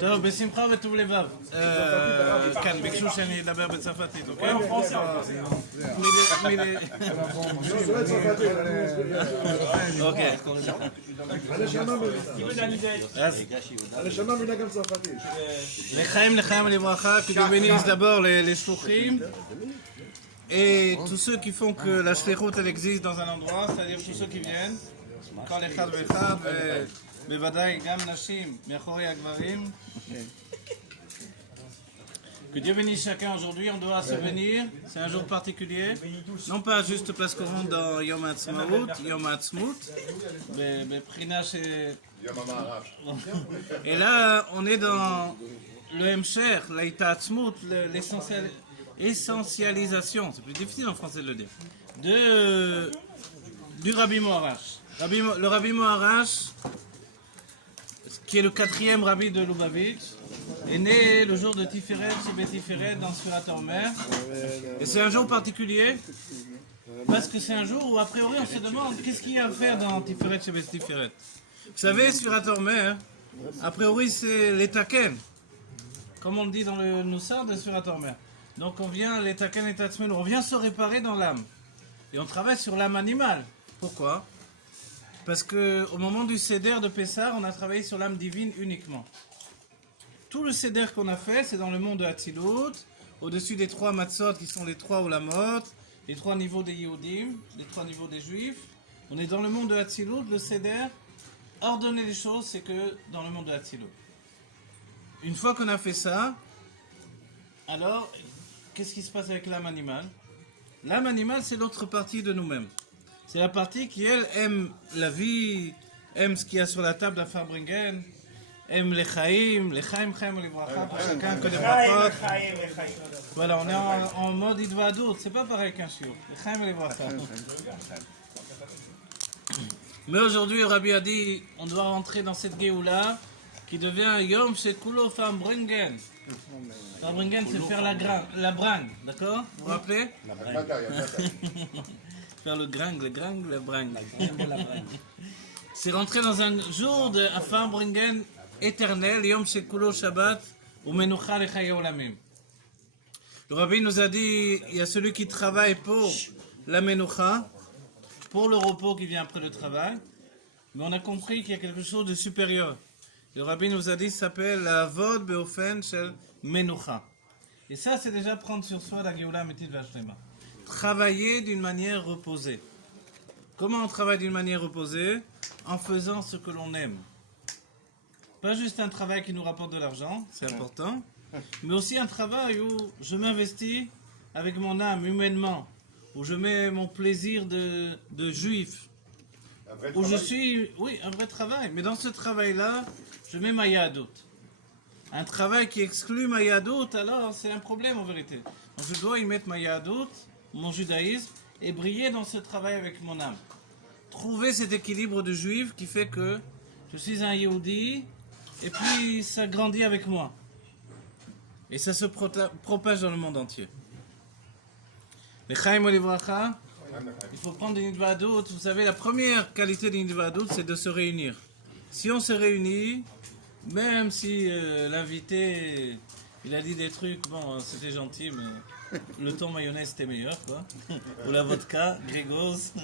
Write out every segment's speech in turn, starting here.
טוב, בשמחה וטוב לבב. כאן, ביקשו שאני אדבר בצרפתית, אוקיי? אוקיok. L'Echaim Livracha, que Dieu bénisse d'abord les shluchim et tous ceux qui font que la shlichut elle existe dans un endroit, c'est-à-dire tous ceux qui viennent, כל אחד ואחד, ובוודאי גם נשים מאחורי הגברים. Que Dieu bénisse chacun aujourd'hui, on doit se venir, c'est un jour particulier, non pas juste parce qu'on rentre dans Yom Ha'atzmaut, Yom Ha'atzmaut, et là on est dans le Hemsher, l'Ha'atzmaut, l'essentialisation, c'est plus difficile en français de le dire, du Rabbi Moarash. Le Rabbi Moarash, qui est le 4e rabbi de Lubavitch, est né le jour de Tiferet chez Betiferet dans Sfirat HaOmer. Et c'est un jour particulier parce que c'est un jour où a priori on se demande qu'est-ce qu'il y a à faire dans Tiferet chez Betiferet. Vous savez, Sfirat HaOmer, a priori c'est les taken, comme on le dit dans le Noussar de Sfirat HaOmer. Donc on vient, les taken et tatzmel, on vient se réparer dans l'âme. Et on travaille sur l'âme animale. Pourquoi ? Parce qu'au moment du Seder de Pessah, on a travaillé sur l'âme divine uniquement. Tout le Seder qu'on a fait, c'est dans le monde de Hatzilut, au-dessus des 3 matzot qui sont les 3 Olamot, les 3 niveaux des Yehudim, les 3 niveaux des Juifs. On est dans le monde de Hatzilut, le Seder, ordonner les choses, c'est que dans le monde de Hatzilut. Une fois qu'on a fait ça, alors, qu'est-ce qui se passe avec l'âme animale ? L'âme animale, c'est l'autre partie de nous-mêmes. C'est la partie qui, elle, aime la vie, aime ce qu'il y a sur la table d'Afarbringen, aime les chaim livracha, pour chacun que des brachot. Voilà, on est en mode idvadout, c'est pas pareil qu'un shiur. Les chaim livracha. Mais aujourd'hui, le Rabbi a dit, on doit rentrer dans cette Géoula qui devient Yom Shekulo Farbringen. Farbringen, c'est faire la bringue, d'accord ? Vous vous rappelez ? La bringue. Faire le bringue, la bringue. C'est rentrer dans un jour de Farbringen éternel, Yom Shekulo Shabbat, ou Menucha Lechaye Olamim. Le Rabbi nous a dit, il y a celui qui travaille pour la Menucha, pour le repos qui vient après le travail, mais on a compris qu'il y a quelque chose de supérieur. Le Rabbi nous a dit, ça s'appelle la Vod Beofen Shel Menucha. Et ça, c'est déjà prendre sur soi la Geoula Metit Vashlema. Travailler d'une manière reposée. Comment on travaille d'une manière reposée ? En faisant ce que l'on aime. Pas juste un travail qui nous rapporte de l'argent, c'est important, mais aussi un travail où je m'investis avec mon âme humainement, où je mets mon plaisir de juif, où je suis, oui, un vrai travail, mais dans ce travail-là, je mets ma yadout. Un travail qui exclut ma yadout, alors c'est un problème en vérité. Donc je dois y mettre ma yadout, mon judaïsme, et briller dans ce travail avec mon âme. Trouver cet équilibre de juif qui fait que je suis un Yehudi, et puis ça grandit avec moi. Et ça se propage dans le monde entier. L'Echaim Livracha, il faut prendre une Nidvadout. Vous savez, la première qualité d'une Nidvadout, c'est de se réunir. Si on se réunit, même si l'invité, il a dit des trucs, bon, c'était gentil, mais le thon mayonnaise c'était meilleur, quoi. Ou la vodka, Grégos.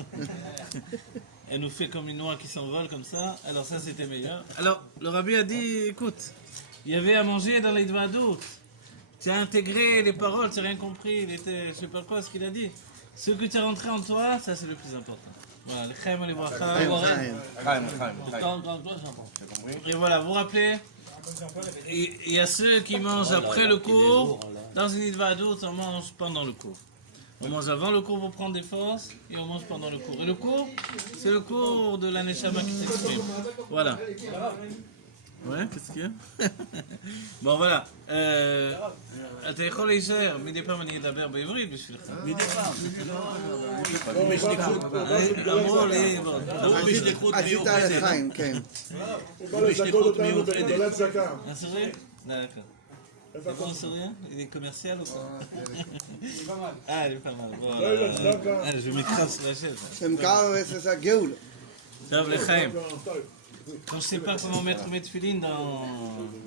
Elle nous fait comme une noix qui s'envole comme ça, alors ça c'était meilleur. Alors, le Rabbi a dit, écoute, il y avait à manger dans les Nidvadout. Tu as intégré les paroles, tu n'as rien compris, il était, je sais pas quoi, ce qu'il a dit. Ce que tu as rentré en toi, ça c'est le plus important. Voilà, le Chaim Livracha. Et voilà, vous vous rappelez, il y a ceux qui mangent après le cours. Dans une Nidvadout, on mange pendant le cours. On mange avant le cours pour prendre des forces et on mange pendant le cours. Et le cours, c'est le cours de la Neshama qui s'exprime. Voilà. Ouais, qu'est-ce qu'il y a? Bon, voilà. אתה יכול להישאר, מדי פעם אני אדבר בעברית בשבילך. מדי פעם. אמרו לי, בשליחות מיוחדת. עשית לחיים, כן. בשליחות מיוחדת. Un sourire? D'accord. C'est bon le sourire? Il est commercial ou pas? Ah, il est pas mal. Voilà. Je m'écrase sur la chaise. הם קראו את הגאולה. טוב, לחיים. quand je sais pas comment mettre mes tefilines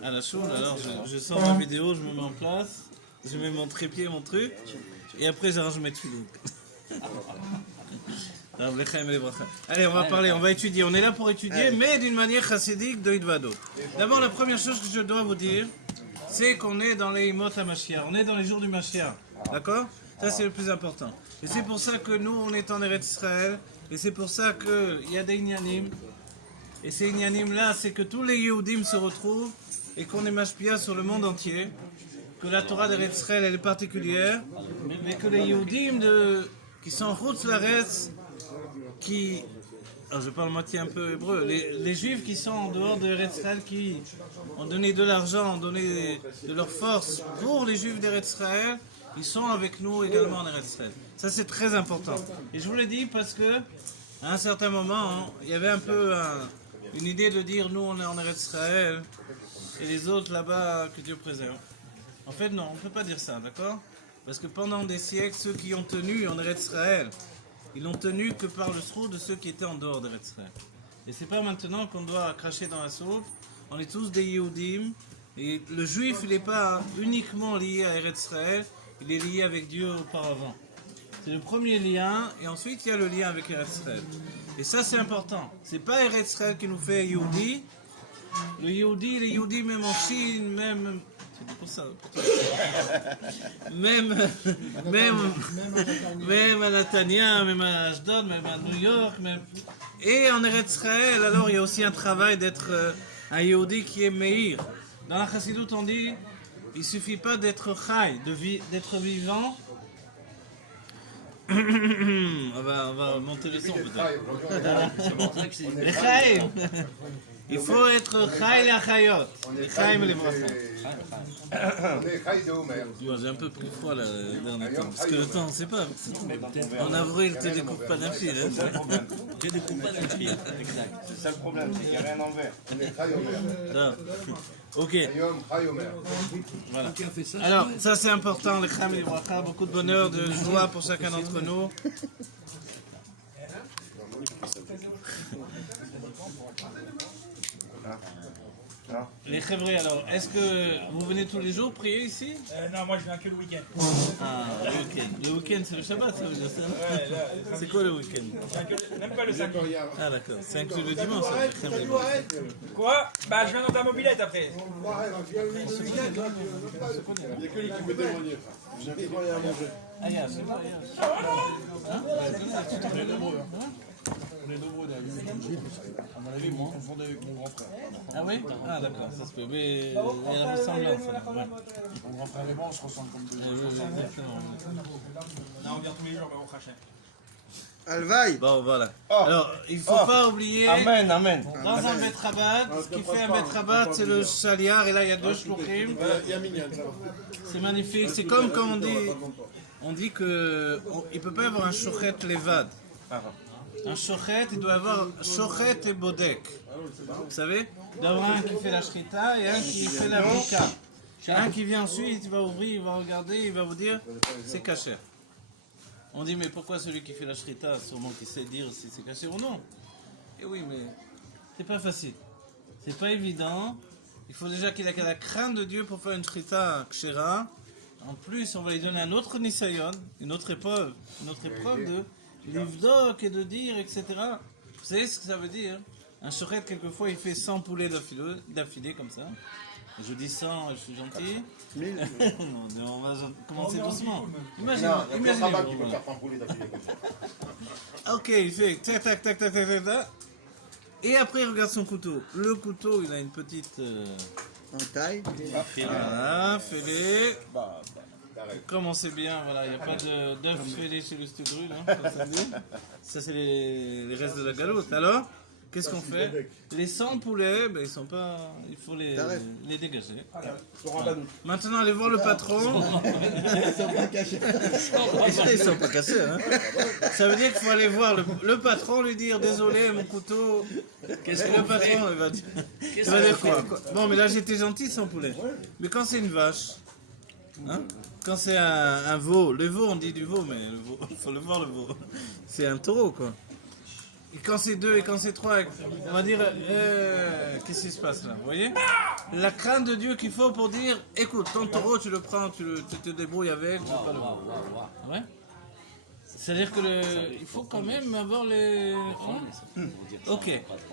à la choule, alors je sors ma vidéo, je me mets en place, je mets mon trépied, mon truc, et après j'arrange mes tefilines. Allez, on va parler, on va étudier. On est là pour étudier, mais d'une manière chassidique de Hidvado. D'abord, la première chose que je dois vous dire, c'est qu'on est dans les Imot HaMashiach. On est dans les jours du Mashiach. D'accord? Ça, c'est le plus important. Et c'est pour ça que nous, on est en Eretz Israël. Et c'est pour ça qu'il y a des Inyanim. Et ces Inyanim-là, c'est que tous les Yehudim se retrouvent et qu'on est Mashpia sur le monde entier. Que la Torah d'Eretz Israël, elle est particulière. Mais que les Yehudim qui sont en Chutz La'aretz, alors je parle moitié un peu hébreu, les Juifs qui sont en dehors de Eretz Israël, qui ont donné de l'argent, ont donné de leur force pour les Juifs d'Eretz Israël, ils sont avec nous également en Eretz Israël. Ça c'est très important. Et je vous l'ai dit parce que à un certain moment, il y avait un peu une idée de dire nous on est en Eretz Israël et les autres là-bas que Dieu préserve. En fait non, on ne peut pas dire ça, d'accord? Parce que pendant des siècles, ceux qui ont tenu en Eretz Israël, ils l'ont tenu que par le trou de ceux qui étaient en dehors d'Eretz Israël. Et c'est pas maintenant qu'on doit cracher dans la soupe. On est tous des Yehudim. Et le juif, il n'est pas uniquement lié à Eretz Israël, il est lié avec Dieu auparavant. C'est le premier lien, et ensuite il y a le lien avec Eretz Israël. Et ça c'est important. C'est pas Eretz Israël qui nous fait Yehudi. Le Yehudi, les Yehudis même en Chine, même... C'est pour ça. Même à Netanya, même à Ashdod, même à New York, même... Et en Eretz Israël, alors il y a aussi un travail d'être un Yehudi qui est Meir. Dans la Chassidoute, on dit, il suffit pas d'être Chai, d'être vivant. on va monter le son peut-être. Les Chaim. Il faut être Chai les Achayot. Les Chaim et les Brachot. J'ai un peu pris froid là, dernier temps. Parce que le temps, on ne sait pas. En avril, tu ne découpes pas d'un fil. Tu ne découpes pas d'un fil. Exact. C'est ça le problème, c'est qu'il n'y a rien en vert. Ok. Voilà. Alors, ça c'est important, le Cham et les Bracha. Beaucoup de bonheur, de joie pour chacun d'entre nous. Les Chévrés, alors, est-ce que vous venez tous les jours prier ici? Non, moi je viens que le week-end. Ah, le week-end. Le week-end, c'est le Shabbat, ça veut dire ça? C'est quoi le week-end? Même pas le samedi. Ah, d'accord. C'est inclus le dimanche, ça, les Chévrés. Quoi? Bah je viens dans ta mobilette après. Il n'y a que lui qui peut témoigner. J'ai rien à manger. Ah, yeah, c'est pas, yeah. On est nombreux dans la vie. À mon avis, moi, on fondait avec mon grand frère. Ah oui? Ah, d'accord, ça se peut. Mais il y a la ressemblance. Ouais. Mon grand frère et moi, on se ressemble comme deux. Exactement. Là on vient tous les jours, mais on crachait. Alvaï. Bon, voilà. Alors, il ne faut pas oublier, Amen, amen. dans un Bet Rabat, ce qui fait un Bet Rabat, c'est le Shaliar, et là il y a deux shluchim. Il y a Mignon, ça va. C'est magnifique. C'est comme quand on dit que il peut pas y avoir un shochet levad. Un shochet, il doit y avoir shochet et bodek. Vous savez? Il doit y avoir un qui fait la shrita et un qui fait la brika. Un qui vient ensuite, il va ouvrir, il va regarder, il va vous dire c'est caché. On dit mais pourquoi celui qui fait la shrita, sûrement qui sait dire si c'est caché ou non? Et oui, mais c'est pas facile. C'est pas évident. Il faut déjà qu'il ait la crainte de Dieu pour faire une shrita kshera. En plus, on va lui donner un autre nisayon, une autre épreuve de livdok et de dire, etc. Vous savez ce que ça veut dire? Un shochet, quelquefois, il fait 100 poulets d'affilée comme ça. Je dis 100, je suis gentil. Non, on va commencer doucement. Imaginez-vous. Voilà. Ok, il fait tac, tac, tac, tac, tac, tac, tac. Et après, il regarde son couteau. Le couteau, il a une petite... En taille. Voilà, fêlé. Comme on sait bien, voilà, il n'y a pas d'œuf fêlé chez le Stedrul, hein, ça se dit. Ça, c'est les restes de la galoute. Alors, qu'est-ce qu'on fait? Les 100 poulets, ben, ils sont pas... Il faut les dégager. Voilà. Maintenant, allez voir le patron. Ils sont pas cachés. Ils sont pas cassés, hein. Ça veut dire qu'il faut aller voir le patron, lui dire désolé, mon couteau. Qu'est-ce que le patron il va dire? Il va dire quoi? Bon, mais là j'étais gentil sans poulet. Mais quand c'est une vache, hein? Quand c'est un veau, le veau on dit du veau, mais il faut le voir le veau. C'est un taureau quoi. et quand c'est 2 et quand c'est 3, on va dire, qu'est-ce qui se passe là, vous voyez? La crainte de Dieu qu'il faut pour dire, écoute, ton taureau, tu le prends, tu te débrouilles avec, tu veux pas le voir. Ouais. C'est-à-dire que il faut quand même avoir les... Hein? Ok.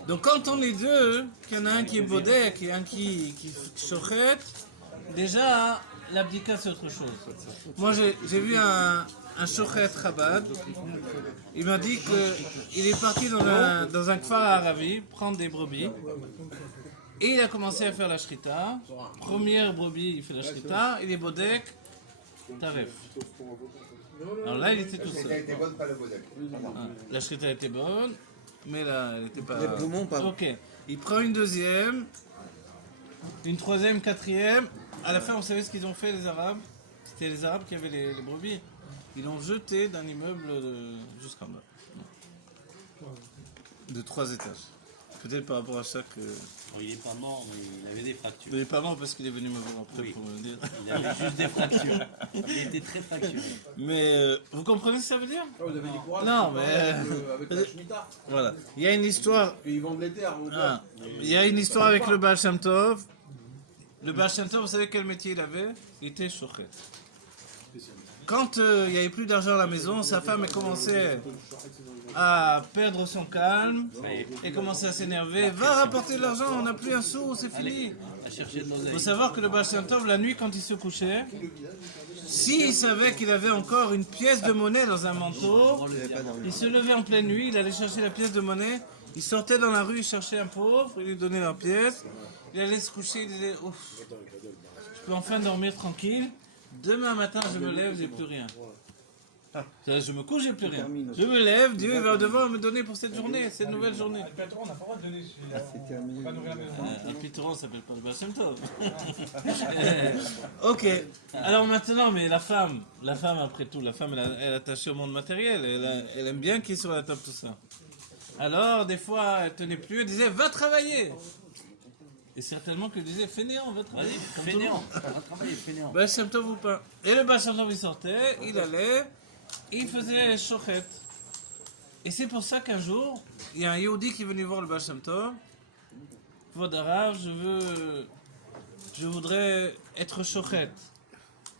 Donc quand on est deux, qu'il y en a un qui est bodek et un qui chochette, déjà, l'abdika c'est autre chose. Moi j'ai vu un chochet Chabad, il m'a dit qu'il est parti dans un kfar arabi prendre des brebis et il a commencé à faire la shrita. Première brebis, il fait la shrita, il est bodek, taref. Alors là, il était tout seul. La shrita était bonne, mais là, elle n'était pas... Les poumons, pas. Ok. Il prend une deuxième, une troisième, quatrième. À la fin, vous savez ce qu'ils ont fait, les Arabes? C'était les Arabes qui avaient les brebis. Ils l'ont jeté d'un immeuble jusqu'en bas. De 3 étages. Peut-être par rapport à ça que... Bon, il n'est pas mort, mais il avait des fractures. Il n'est pas mort parce qu'il est venu me voir après pour me le dire. Il avait juste des fractures. Il était très fracturé. Mais vous comprenez ce que ça veut dire? Vous avez dit courage. Non, mais... Avec la Shemitah. Voilà. Il y a une histoire... Et ils vendent les terres. Ah, il y a une histoire avec le Baal Shem Tov. Le Baal Shem Tov, vous savez quel métier il avait? Il était chochet. Quand il n'y avait plus d'argent à la maison, sa femme commençait à perdre son calme et commençait à s'énerver. Va rapporter de l'argent, on n'a plus un sou, c'est fini. À chercher de Il l'oseille. faut savoir que le Baal Shem Tov, la nuit quand il se couchait, s'il savait qu'il avait encore une pièce de monnaie dans un manteau, il se levait en pleine nuit, il allait chercher la pièce de monnaie, il sortait dans la rue, il cherchait un pauvre, il lui donnait la pièce, il allait se coucher, il disait ouf, je peux enfin dormir tranquille. Demain matin, je me lève, j'ai plus rien. Je me couche, j'ai plus rien. Je me lève, Dieu va devoir me donner pour cette journée, cette nouvelle journée. Le patron, on n'a pas le droit de donner. C'est terminé. On va nourrir la maison. Un pitron s'appelle pas le Baal Shem Tov. Ok. Alors maintenant, mais la femme après tout, la femme elle est attachée au monde matériel, elle aime bien qu'il y ait sur la table tout ça. Alors des fois, elle tenait plus, elle disait va travailler. Et certainement qu'elle disait fainéant, va travailler. Vas-y, comme tout le fainéant. monde. On va travailler fainéant. Baal Shem Tov ou pas. Et le Baal Shem Tov il sortait, il allait, il faisait shochet. Et c'est pour ça qu'un jour, il y a un Yehudi qui est venu voir le Baal Shem Tov. Vodarav, je voudrais être shochet.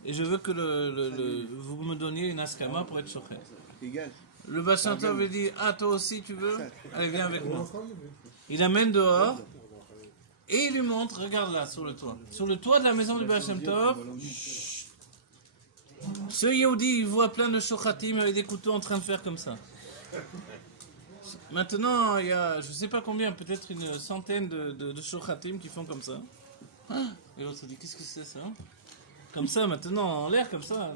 Et je veux que vous me donniez une askama pour être shochet. Égal. Le Baal Shem Tov lui dit, ah toi aussi tu veux? Allez viens avec moi. Il l'amène dehors. Et il lui montre, regarde là, sur le toit. Sur le toit de la maison du Baal Shem Tov, ce Yehudi, il voit plein de shochatim avec des couteaux en train de faire comme ça. Maintenant, il y a, je ne sais pas combien, peut-être une centaine de shochatim qui font comme ça. Et l'autre dit, qu'est-ce que c'est ça? Comme ça, maintenant, en l'air, comme ça.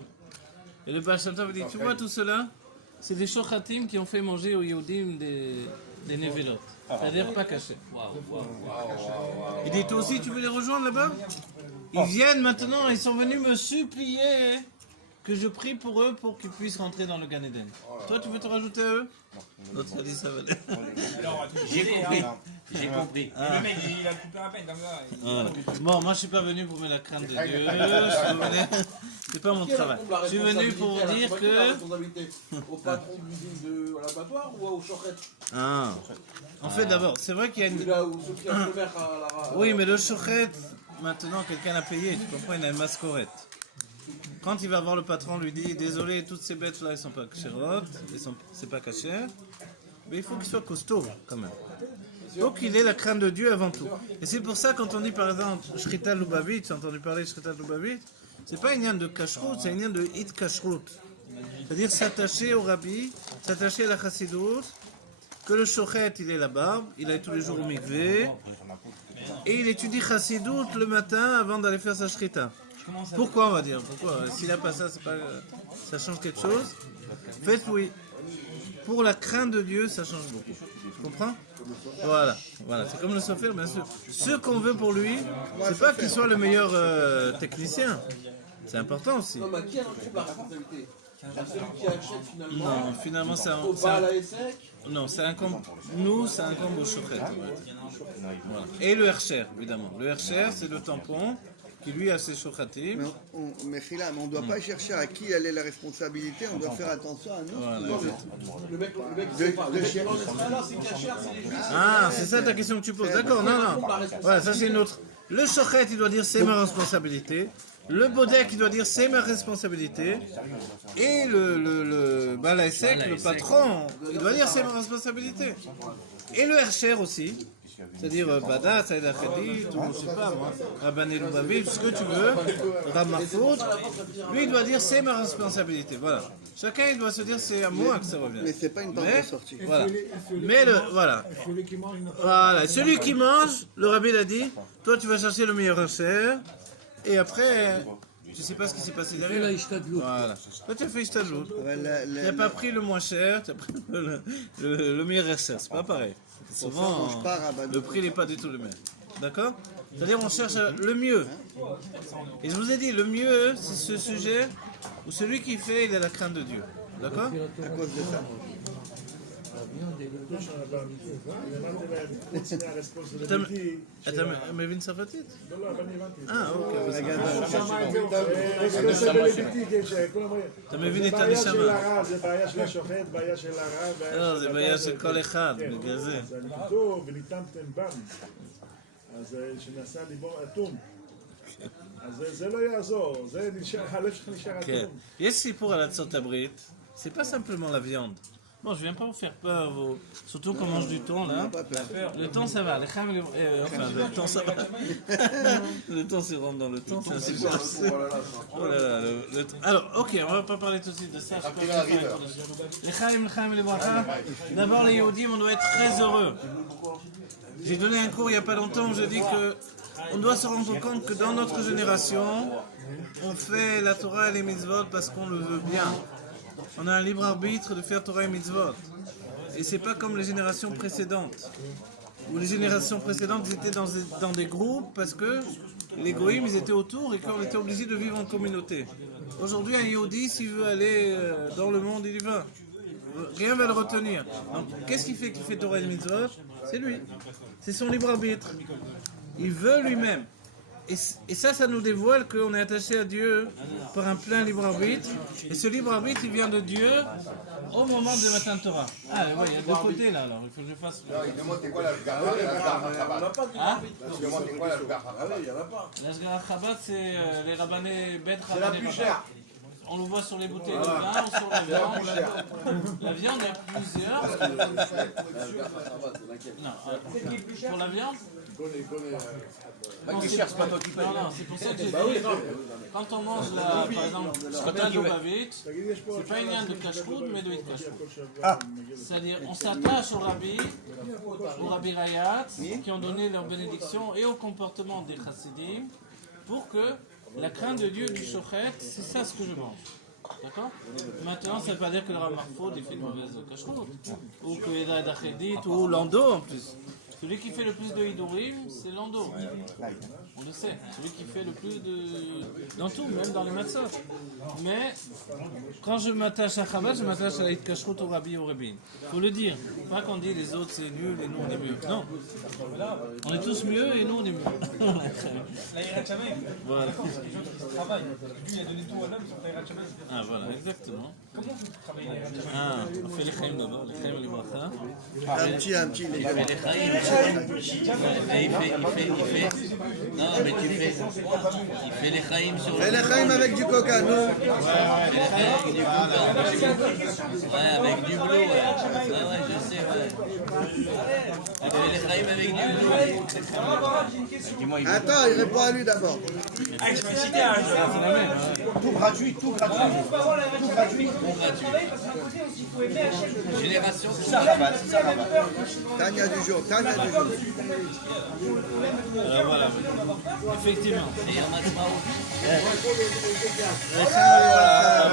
Et le Baal Shem Tov dit, tu vois tout cela? C'est des shochatim qui ont fait manger aux Yehudim des nevelotes. C'est-à-dire pas cachés. Il dit, toi aussi tu veux les rejoindre là-bas? Ils viennent maintenant, ils sont venus me supplier que je prie pour eux pour qu'ils puissent rentrer dans le Gan Eden. Toi tu veux te rajouter à eux? L'autre a dit ça va. Alors, J'ai compris. J'ai compris. Le mec, il a coupé un peine comme ça. Bon, moi je suis pas venu pour mettre la crainte de Dieu. C'est pas mon travail. Je suis venu pour vous dire que... Au patron de l'usine de l'abattoir ou au chochet? Ah. En fait d'abord, c'est vrai qu'il y a une... Là où ceux qui ont ouvert à la... Oui, mais le chochet, maintenant quelqu'un a payé, tu comprends, il a une mascorette. Quand il va voir le patron, lui dit désolé, toutes ces bêtes là, elles sont pas chérotes, c'est pas caché, mais il faut qu'il soit costaud quand même. Donc il ait la crainte de Dieu avant tout. Et c'est pour ça quand on dit par exemple Shrita Lubavitch, tu as entendu parler de Shrita Lubavitch, c'est pas une lien de kashrut, c'est une lien de hit kashrut. C'est-à-dire s'attacher au rabbi, s'attacher à la chassidout, que le shochet il est la barbe, il est tous les jours au mikvé, et il étudie chassidout le matin avant d'aller faire sa shrita. Pourquoi on va dire? Pourquoi? S'il n'a pas ça, c'est pas, ça change quelque chose? En fait, oui. Pour la crainte de Dieu, ça change beaucoup. Tu comprends? Voilà. C'est comme le sophère, bien sûr. Ce qu'on veut pour lui, c'est pas qu'il soit le meilleur technicien. C'est important aussi. Non, mais qui en trouve la responsabilité? Celui qui achète finalement. Non, finalement, c'est Au bas à la SEC. non, c'est incombe. Nous, c'est incombe au chochet. Voilà. Et le hercher, évidemment. Le hercher, c'est le tampon qui lui a ses shochatim. Mais on ne doit pas chercher à qui elle est la responsabilité, on doit faire attention à nous. Voilà. Le mec, Ah, c'est ça ta question que tu poses. D'accord, non. Voilà, ça c'est une autre. Le shochet, il doit dire c'est ma responsabilité. Le bodek, il doit dire c'est ma responsabilité. Et le balaïsek, le patron, il doit dire c'est ma responsabilité. Et le hercher aussi. C'est-à-dire Bada, Saïd Achedit, ou je sais pas moi, Rabban Elubavi, ce que tu veux, Ramafout, lui il doit dire c'est ma responsabilité. Voilà. Chacun il doit se dire c'est à moi que ça revient. Mais c'est pas une porte de sortie. Voilà. Mais voilà. Voilà. Celui qui mange, le rabbi l'a dit, toi tu vas chercher le meilleur hercher, et après, je sais pas ce qui s'est passé derrière. Voilà. Toi tu as fait Ishtadlout. Tu n'as pas pris le moins cher, tu as pris le meilleur hercher. C'est pas pareil. Souvent, le prix n'est pas du tout le même. D'accord? C'est-à-dire on cherche le mieux. Et je vous ai dit, le mieux, c'est ce sujet où celui qui fait, il a la crainte de Dieu. D'accord? À cause de ça. אתה מבין צרפתית? אוקיי. אתה מבין את הנשמה. זה בעיה של השוחט, בעיה של הרב. לא, זה בעיה של כל אחד, בגלל זה. זה כתוב, וניתנתם בם. אז שנעשה ליבו אטום. אז זה לא יעזור, הלב שלך נשאר אטום. יש סיפור על ארצות הברית, c'est pas simplement la viande. Bon, je viens pas vous faire peur, surtout qu'on mange du thon là. Le thon ça va, enfin le thon ça va. Le thon c'est rentre dans le thon, c'est un super. Oh là là, alors ok, on va pas parler tout de suite de ça. Les chaim et les bracha. D'abord les Yehudim, on doit être très heureux. J'ai donné un cours il y a pas longtemps où je dis que on doit se rendre compte que dans notre génération, on fait la Torah et les mitzvot parce qu'on le veut bien. On a un libre arbitre de faire Torah et mitzvot. Et c'est pas comme les générations précédentes. Où les générations précédentes, ils étaient dans des groupes parce que les goïms, ils étaient autour et qu'on était obligés de vivre en communauté. Aujourd'hui, un Yehudi, s'il veut aller dans le monde, il y va. Rien ne va le retenir. Donc, qu'est-ce qui fait qu'il fait Torah et mitzvot? C'est lui. C'est son libre arbitre. Il veut lui-même. Et ça nous dévoile qu'on est attaché à Dieu par un plein libre arbitre. Et ce libre arbitre, il vient de Dieu au moment de Matan Torah. Ah, ouais, il y a deux côtés là, alors il faut que je fasse. Il demande c'est quoi la Hein? Il demande c'est quoi la L'Ashgara Chabad, c'est les rabbinés bêtes rabbinés. C'est la plus chère. On le voit sur les bouteilles de vin ou sur la viande. La viande, il y a plusieurs. Non, pour la viande. Non, c'est pour ça que j'ai dit, quand on mange, par exemple, Satan Lubavitch, c'est pas une liane de cache-route, mais de cache-route. C'est-à-dire, on s'attache au Rabbi Rayat, qui ont donné leur bénédiction, et au comportement des chassidim, pour que la crainte de Dieu du shochet, c'est ça ce que je mange. D'accord? Maintenant, ça ne veut pas dire que le Rav Marfoud fait une mauvaise cache-route, ou que Eda Dachedit, ou Lando en plus. Celui qui fait le plus de Hidurim, c'est Lando. On le sait. Celui qui fait le plus dans tout, même dans les matzot. Mais quand je m'attache à Chabad, je m'attache à l'Itkashrut au Rabbi au Rabbi. Il faut le dire. Pas qu'on dit les autres c'est nul et nous on est mieux. Non. On est tous mieux et nous on est mieux. Voilà. Ah voilà, exactement. Ah, on fait les chaim d'abord, les chaim et les bracha. Un petit, les gars. Et il fait. Non, mais tu fais. Il fait les chaim sur Fais les chaim avec du coca, nous. Ouais, avec du bleu, ouais, je sais, ouais. Il fait les chaim avec du bleu. Attends, il répond à lui d'abord. Tout gratuit. Génération. C'est ça Rabat. Tania du jour. Voilà. Effectivement. Et en Matzmaot.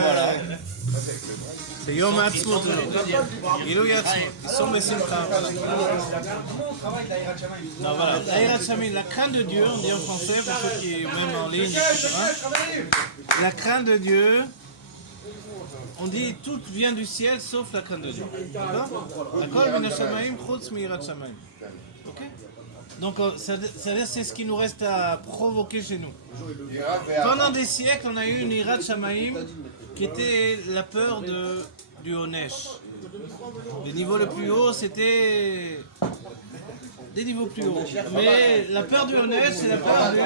Voilà. C'est Yom Ha'atzmaut aujourd'hui. Gilui Ha'atzmaut. Ils sont besimcha. Non, voilà. Ahirat Shamin, la crainte de Dieu, on dit en français, pour ceux qui même en ligne, etc. La crainte de Dieu, on dit tout vient du ciel sauf la crainte de Dieu. D'accord? D'accord? Min ha'shamayim chutz mi'irat shamayim. Ok? Donc, c'est-à-dire c'est ce qui nous reste à provoquer chez nous. Ira vers- Pendant des siècles, on a eu une Hirat Shamaïm qui était la peur du Honesh. Le niveau le plus haut, c'était des niveaux plus hauts. Mais la peur du Honesh, c'est la peur du...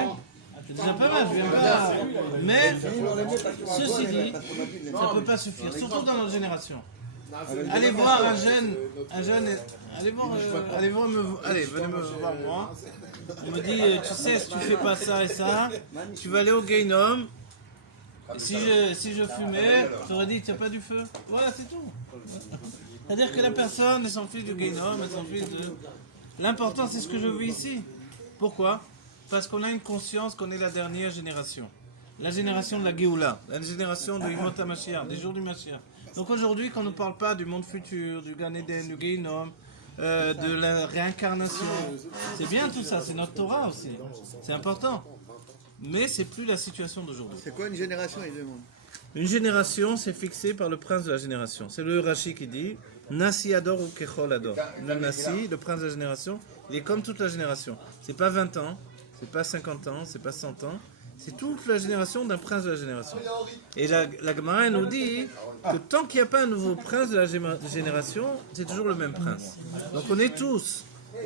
C'est déjà pas mal, je viens pas... Mais, ceci dit, ça ne peut pas suffire, surtout dans notre génération. Allez voir un jeune, allez, venez me voir moi. On me dit, tu sais, si tu fais pas ça et ça, tu vas aller au Gainom. Si je fumais, tu aurais dit, tu n'as pas du feu. Voilà, c'est tout. C'est-à-dire que la personne, elle s'en fiche du Gainom, elle s'en fiche de... L'important, c'est ce que je vis ici. Pourquoi? Parce qu'on a une conscience qu'on est la dernière génération. La génération de la Géoula, la génération de Yimot HaMashiach, des jours du Mashiach. Donc aujourd'hui, quand on ne parle pas du monde futur, du Gan Eden, du Geinom, de la réincarnation, c'est bien tout ça, c'est notre Torah aussi. C'est important. Mais c'est plus la situation d'aujourd'hui. C'est quoi une génération, il demande? Une génération, c'est fixé par le prince de la génération. C'est le Rashi qui dit Nasi Ador ou Kechol Ador. Le Nasi, le prince de la génération, il est comme toute la génération. C'est pas 20 ans, c'est pas 50 ans, c'est pas 100 ans. C'est toute la génération d'un prince de la génération. Et la Gemara nous dit que tant qu'il n'y a pas un nouveau prince de la génération, c'est toujours le même prince. Donc on est tous,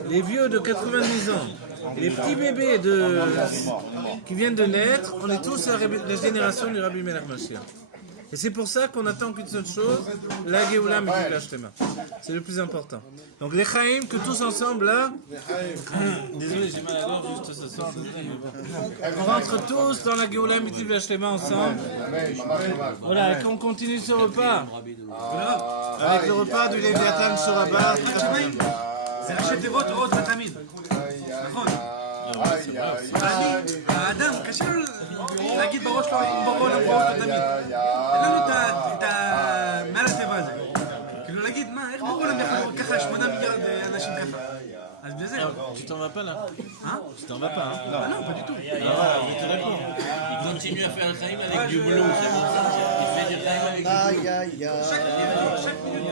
les vieux de 90 ans, et les petits bébés qui viennent de naître, on est tous la génération du Rabbi Melech Mashiach. Et c'est pour ça qu'on attend qu'une seule chose, la Géoula Mitiv Hashlema. C'est le plus important. Donc les Chaim, que tous ensemble là, désolé j'ai mal à la gorge juste ce soir, on rentre tous dans la Géoula Mitiv Hashlema ensemble. Voilà, et qu'on continue ce repas. Avec le repas du Léviathan Shorabar. זה ראשי תיבות אות ותמיד, נכון? האדם, קשה לו להגיד בראש שלו אם בורא לא אות ותמיד. אין לנו את מעל התיבה הזה. כאילו להגיד, מה, איך בורא לנו ככה 8 מיליארד אנשים ככה? אז בזה... Tu t'en vas pas là? Hein? Tu t'en vas pas, hein? Ah non, pas du tout. Ah, mais t'es d'accord. Il continue à faire le Chaim avec du bleu, c'est pour ça. Il fait du Chaim avec du bleu. Aïe, aïe, aïe. Chaque minute,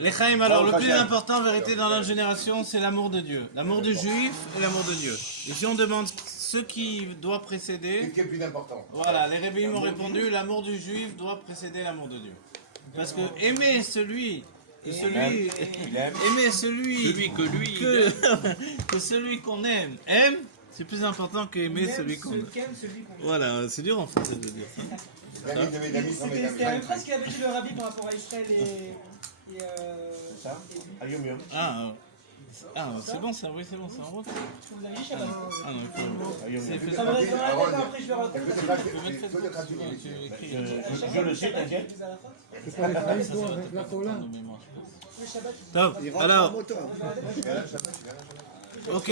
Les Chaim, alors le plus important en vérité dans notre génération, c'est l'amour de Dieu. L'amour du juif et l'amour de Dieu. Et si on demande ce qui doit précéder, Qu'est-ce qui est le plus important? voilà, les Rébéim ont répondu, l'amour du juif doit précéder l'amour de Dieu. Parce que aimer celui que celui qu'on aime, c'est plus important qu'aimer celui qu'on aime. Voilà, c'est dur en français de dire ça. C'était la même phrase qu'il avait dit le rabbi par rapport à Israël et c'est bon ça, oui c'est bon, c'est en route. vous l'avez dit, Shabbat. Ah non, il faut... C'est fait Ça me reste dans la tête, après je le raconte. Tu peux mettre Facebook, tu écris. Je le sais, t'inquiète. Top, Il rentre alors, en moto. ok.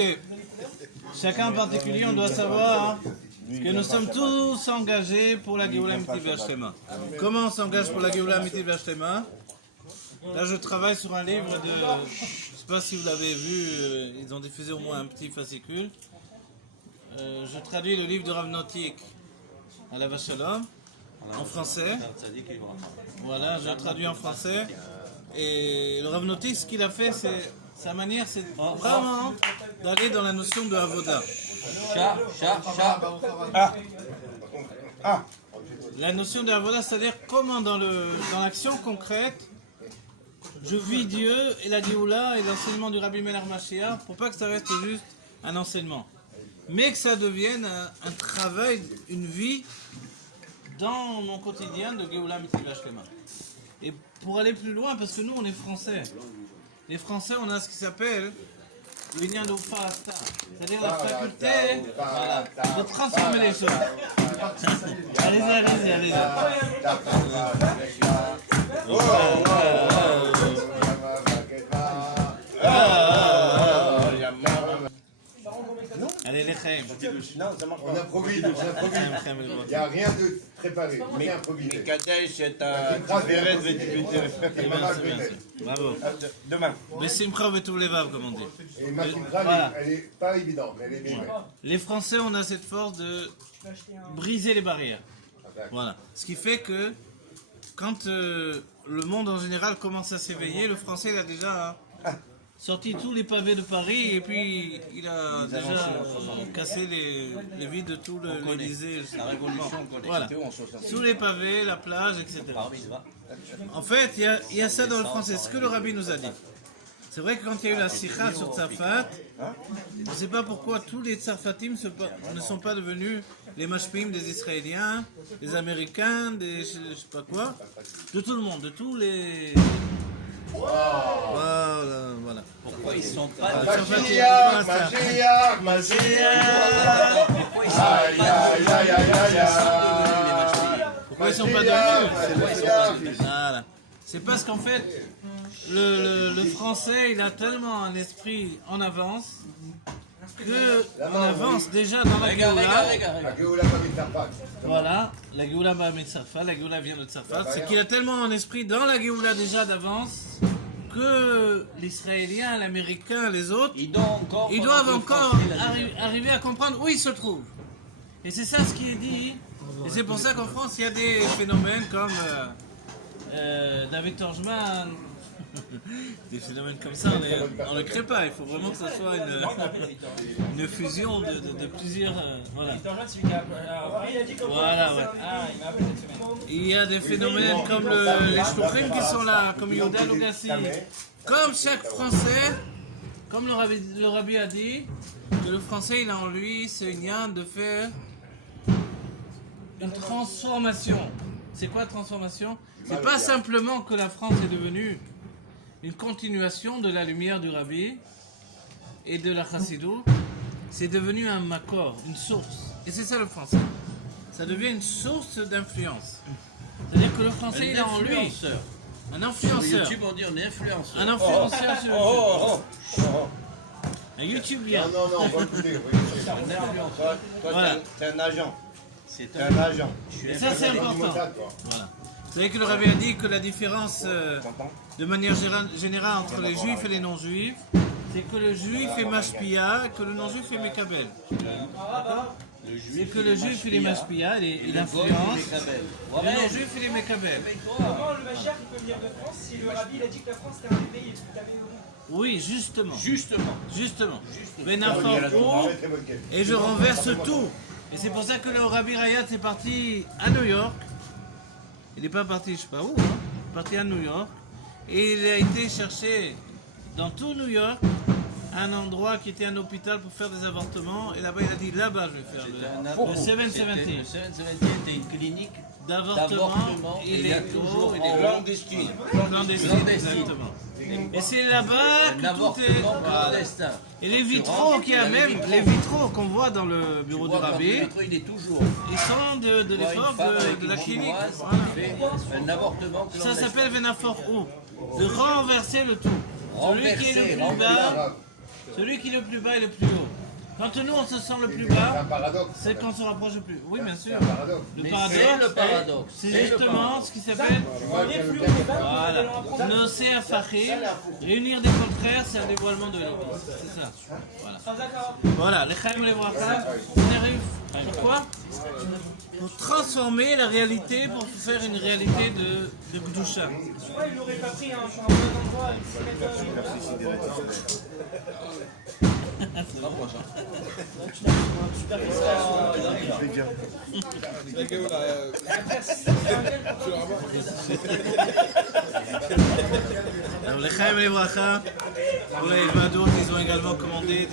Chacun en particulier, on doit savoir que nous sommes tous engagés pour la Géoula Mitiv Hashlema. Comment on s'engage pour la Géoula Mitiv Hashlema? Là, je travaille sur un livre de... Je ne sais pas si vous l'avez vu, ils ont diffusé au moins un petit fascicule. Je traduis le livre de Rav Notik à la Vachalom en français. Voilà, je traduis en français. Et le Rav Notik, ce qu'il a fait, c'est... Sa manière, c'est vraiment d'aller dans la notion de Avoda. La notion de Avoda, c'est-à-dire comment dans l'action concrète, je vis Dieu et la Géoula et l'enseignement du Rabbi Melech Mashiach pour pas que ça reste juste un enseignement, mais que ça devienne un travail, une vie dans mon quotidien de Géoula Mitiv Hashlema. Et pour aller plus loin, parce que nous on est français, les Français on a ce qui s'appelle l'union de Farasta, c'est-à-dire la faculté voilà, de transformer les choses. Allez-y. Allez, les chaim. Non, ça marche pas. On improvise, on improvise. Il n'y a rien de préparé, rien improvisé. Kadesh est Bravo. Demain. Bessimcha vetou levav, comme on dit. Et ma kimra, Voilà. elle est pas évidente, mais elle est bien. Les Français, on a cette force de briser les barrières. Voilà. Ce qui fait que quand le monde en général commence à s'éveiller, le Français il a déjà sorti tous les pavés de Paris et puis il a déjà cassé les vides de tout l'Élysée. La révolution qu'on a Voilà. quittée en 66. Tous les pavés, la plage, etc. En fait, il y a ça dans le français, ce que le rabbi nous a dit. C'est vrai que quand il y a eu la sikha sur Tzafat, je ne sais pas pourquoi tous les Tsafatim ne sont pas devenus les mashpim des Israéliens, des Américains, des je sais pas quoi, de tout le monde, de tous les... Voilà. Pourquoi ils sont pas Mashiach, Mashiach, Mashiach. Aïe, aïe, aïe, aïe, aïe. Pourquoi ils sont pas devenus? Voilà. C'est parce qu'en fait, le français, il a tellement un esprit en avance qu'on avance déjà dans la Géoula. La Géoula va vite faire pas. Voilà, la Géoula va mettre Tzafat, la Géoula vient de Tzafat. C'est qu'il a tellement un esprit dans la Géoula déjà d'avance que l'Israélien, l'Américain, les autres, ils doivent encore arriver à comprendre où ils se trouvent. Et c'est ça ce qui est dit. Et c'est pour ça qu'en France, il y a des phénomènes comme David Torjman. Des phénomènes comme ça, on ne crée pas. Il faut vraiment que ce soit une fusion de plusieurs. Voilà. Voilà, ouais. Il y a des phénomènes comme les shluchim qui sont là, comme Yehuda Lugassi. Comme chaque Français, comme le rabbi a dit, que le Français il a en lui, c'est une yann de faire une transformation. C'est quoi transformation? C'est pas simplement que la France est devenue une continuation de la lumière du Rabbi et de la Chassidou, c'est devenu un makor, une source. Et c'est ça le français. Ça devient une source d'influence. C'est-à-dire que le français, il a en lui un influenceur. YouTube, on dit on est influenceur. Un influenceur sur YouTube. Un YouTubien. Non, on va écouter. Un influenceur. Voilà. C'est un agent. C'est C'est un agent. Et ça, c'est important. Voilà. Vous savez que le Rabbi a dit que la différence, de manière générale, entre les juifs et les non-juifs, c'est que le juif est mashpia et que le non-juif est mekabel. C'est que le juif il est mashpia, il influence, le non-juif il est mekabel. Comment le Mashiach il peut venir de France si le Rabbi il a dit que la France c'était un des pays les plus tapés au monde? Oui, justement. Benafort et je renverse tout. Et c'est pour ça que le Rabbi Rayat est parti à New York. Il n'est pas parti je sais pas où, hein. Il est parti à New York. Et il a été chercher dans tout New York un endroit qui était un hôpital pour faire des avortements. Et là-bas il a dit là-bas je vais faire le 770. Le 770 était une clinique d'avortement illégaux, clandestine. Clandestine, exactement. Et c'est là-bas que tout est... Clandestin. Et les vitraux qu'il y a même, les vitraux qu'on voit dans le bureau du Rabbi, Il est toujours. ils sont de l'époque de la clinique. Voilà. Un avortement Ça clandestin. s'appelle Venafor ou de renverser le tout. Celui qui est le plus bas, celui qui est le plus bas et le plus haut. Quand nous on se sent le plus C'est bas, un paradoxe. c'est qu'on se rapproche le plus. Oui, bien sûr. C'est un paradoxe. Le paradoxe, c'est justement ce qui s'appelle voilà. Nosé à Fahim, réunir des contraires, c'est un dévoilement de l'éloquence. C'est ça. Voilà. Voilà, les Chaim et les Bracha, on arrive sur quoi? Pour transformer la réalité, pour faire une réalité de Gdusha. Pourquoi il l'aurait pas pris pour un bon endroit, une Alors les Chaim et les Bracha, pour les Vadout, ils ont également commandé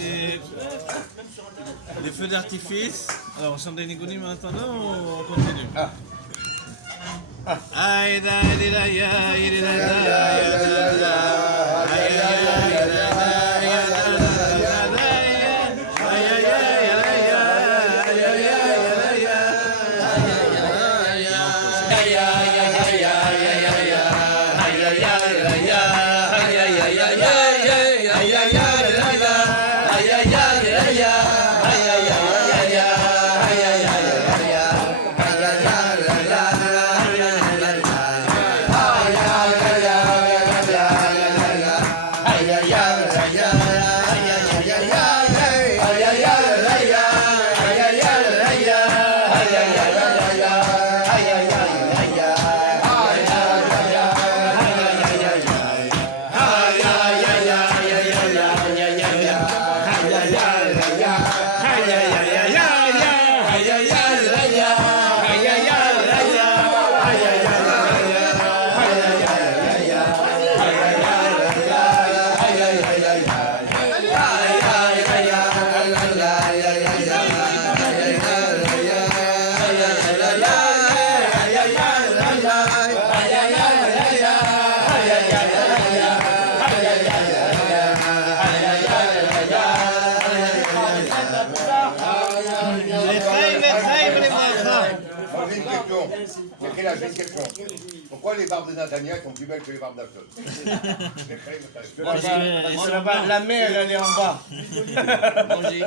des feux d'artifice. Alors on chante des nigounim maintenant ou on continue? Aïda, aïda, aïda, aïda, J'ai une question. Pourquoi les barbes de Nathania sont plus belles que les barbes d'Afton? La mer, elle est en bas.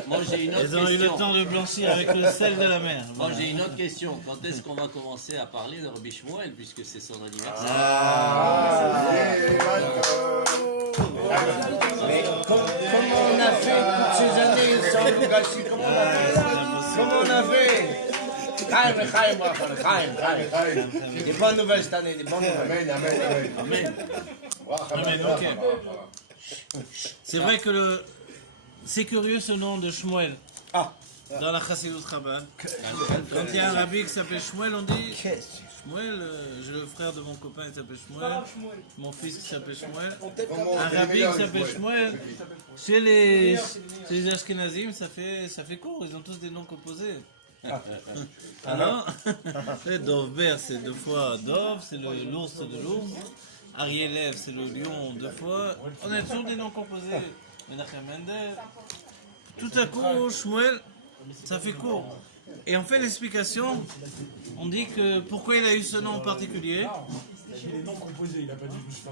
Moi j'ai une autre Ils ont eu le question. temps de blanchir avec le sel de la mer. Moi j'ai une autre question. Quand est-ce qu'on va commencer à parler de Rabbi Shmuel puisque c'est son anniversaire? Mais comment on a fait toutes ces années sans le gâchis? Comment on a fait? Chaim, des bonnes nouvelles cette année, des bonnes nouvelles. Amen. Amen, ok. C'est vrai que c'est curieux ce nom de Shmuel. Dans la Chassidut Chabad. Quand il y a un rabbi qui s'appelle Shmuel, on dit Shmuel, j'ai le frère de mon copain qui s'appelle Shmuel, mon fils qui s'appelle Shmuel. Un rabbi qui s'appelle Shmuel. Chez les Ashkenazim, ça fait court, ils ont tous des noms composés. Alors, Dovber, c'est 2 fois Dov, c'est l'ours de l'ours. Arielev, c'est le lion 2 fois. On a toujours des noms composés. Menachem Mendel. Tout à coup, Shmuel, ça fait court. Et on fait l'explication. On dit que pourquoi il a eu ce nom en particulier. Les noms composés, il a pas dit juste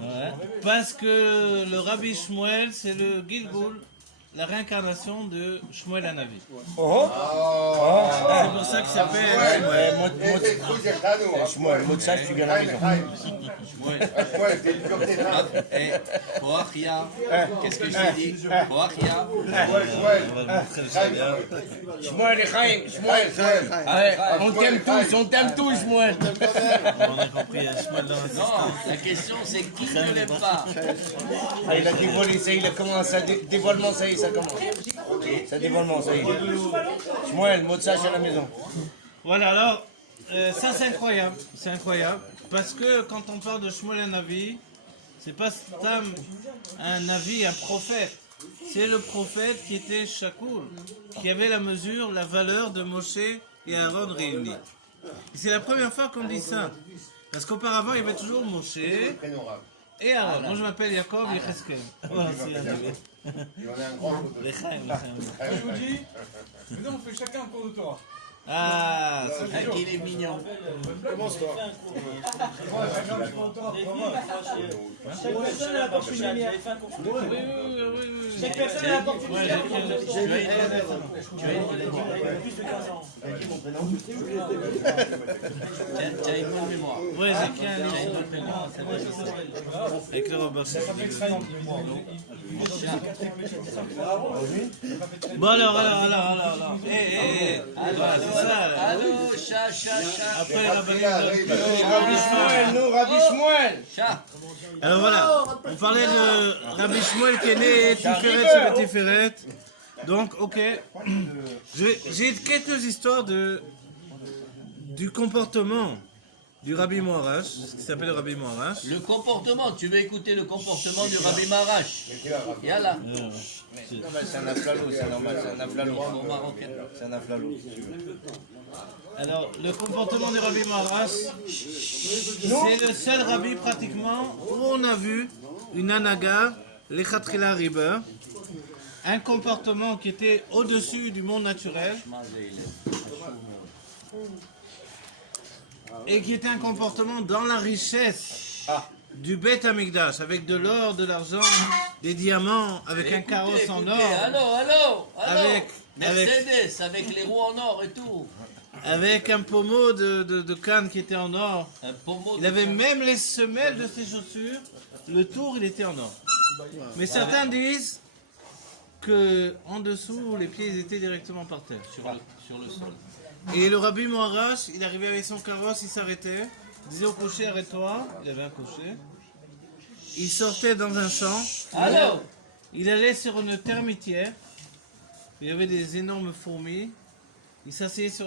Parce que le Rabbi Shmuel, c'est le Gilgul, la réincarnation de Shmuel Hanavi. C'est pour ça qu'il s'appelle Shmuel, mot de sage, tu viens à la maison. Et Koachia, qu'est-ce que je t'ai dit? Koachia. Shmuel et Chaim, Shmuel. On t'aime tous, Shmuel. On a compris, Shmuel dans la Non, la question c'est qui ne l'aime pas? Il a dévoilé, ça il a commencé, dévoilement, ça y est, ça commence. Ça dévoilement, ça y est. Shmuel, mot de sage à la maison. Voilà, alors, ça c'est incroyable. C'est incroyable. Parce que quand on parle de Shmuel Hanavi, c'est pas Stam un Navi, un prophète. C'est le prophète qui était Shakoul, qui avait la mesure, la valeur de Moshe et Aaron réunis. Et c'est la première fois qu'on dit ça. Parce qu'auparavant, il y avait toujours Moshe et Aaron. Moi, je m'appelle Yaakov Yecheskel. Voilà, c'est Hanavi. L'Echaim. Je vous dis, maintenant on fait chacun un cours de Torah. Ah, Il est mignon. Chaque personne apporte une lumière. oui. Chaque personne apporte une lumière. Tu as une Plus de 15 ans. Tu as une bonne mémoire. Ouais, j'ai qu'un livre. C'est vrai, c'est ça. Avec le Robert. Bon, alors. Voilà, c'est ça. Allô, chat. Après, Rabbi Shmuel, nous, Rabbi Shmuel. Chat. Alors voilà, on parlait de Rabbi Shmuel qui est né Tiferet sur le Tiferet. Donc, ok. J'ai quelques histoires du comportement du Rabbi Moarash, ce qui s'appelle le Rabbi Moarash. Le comportement, tu veux écouter le comportement du Rabbi Marash? Yallah. C'est un aflalo, c'est normal, c'est un aflalo. Bon marocain. C'est un aflalo. Alors, le comportement du Rabbi Moarash, c'est le seul Rabbi pratiquement où on a vu une anaga, l'Echatrila Riber, un comportement qui était au-dessus du monde naturel. Et qui était un comportement dans la richesse du Beth Amikdash, avec de l'or, de l'argent, des diamants, avec un carrosse en or, Allô. avec Mercedes, avec les roues en or et tout. avec un pommeau de canne qui était en or. Un pommeau Il de avait canne. même les semelles de ses chaussures. Le tour, il était en or. Mais certains disent que en dessous, les pieds ils étaient directement par terre. Sur le sol. Et le Rabbi Moarash, il arrivait avec son carrosse, il s'arrêtait. Il disait au cocher, arrête-toi. Il avait un cocher. Il sortait dans un champ. Alors, Il allait sur une termitière. Il y avait des énormes fourmis. Il s'asseyait sur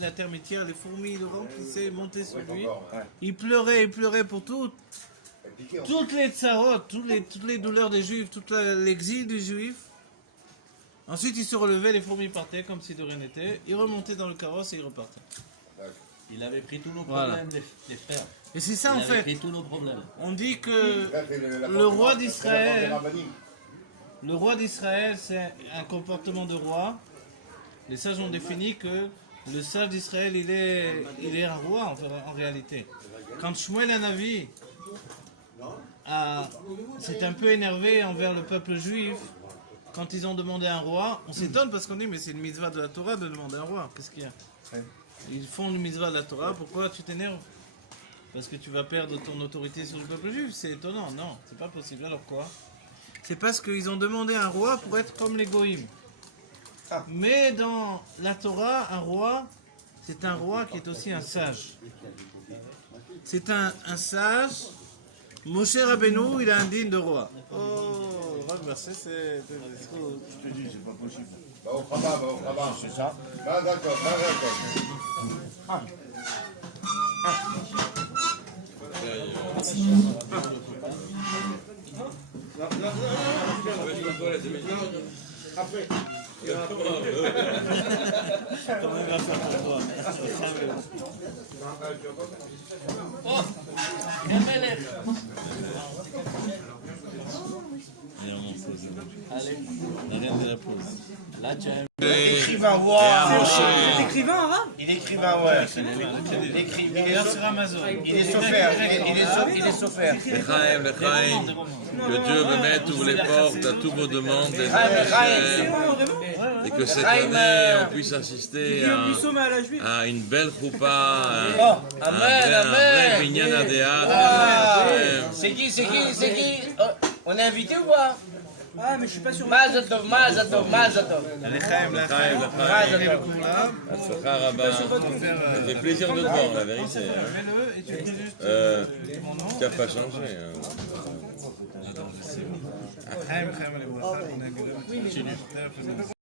la termitière. Les fourmis le remplissaient, montaient sur lui. Il pleurait pour toutes les tsarotes, toutes les douleurs des juifs, tout l'exil des juifs. Ensuite, il se relevait, les fourmis partaient comme si de rien n'était. Il remontait dans le carrosse et il repartait. il avait pris tous nos Voilà. problèmes, les frères. Et c'est ça en Il avait fait. pris tous nos problèmes. On dit que le roi d'Israël, c'est un comportement de roi. Les sages ont défini que le sage d'Israël, il est un roi en réalité. Quand Shmuel Hanavi s'est un peu énervé envers le peuple juif, quand ils ont demandé un roi, on s'étonne parce qu'on dit mais c'est une mitzvah de la Torah de demander un roi. Qu'est-ce qu'il y a? Ils font une mitzvah de la Torah, pourquoi tu t'énerves? Parce que tu vas perdre ton autorité sur le peuple juif, c'est étonnant. Non, c'est pas possible. Alors quoi? C'est parce qu'ils ont demandé un roi pour être comme les goïms. Mais dans la Torah, un roi, c'est un roi qui est aussi un sage. C'est un sage. Moshe Rabbeinu, il a un digne de roi. Oh, merci, c'est... Je te dis, c'est pas possible. Au Rabat. C'est ça. Bah d'accord. Comment il va faire pour toi? Oh, Gamélec. Allez, La reine de la pause. là tu as un... Écrivain, wow. C'est écrivain arabe? Il est écrivain, ouais. Il est sur Amazon. Il est souffert. Il est souffert. L'Echaim, l'Echaim, que Dieu remette ouvre les portes à tous vos demandes des et que cette année on puisse assister à une belle choupa, un vrai binyan adéat. C'est qui Oh, on est invité ou pas? Ah, mais je suis pas sûr. Mazatov. L'Echaim, Atzlacha rabba. Ça fait plaisir de te voir, la vérité. Mets-le et tu dis juste mon nom. Tu n'as pas changé. Hein. Chaim, Chaim, on est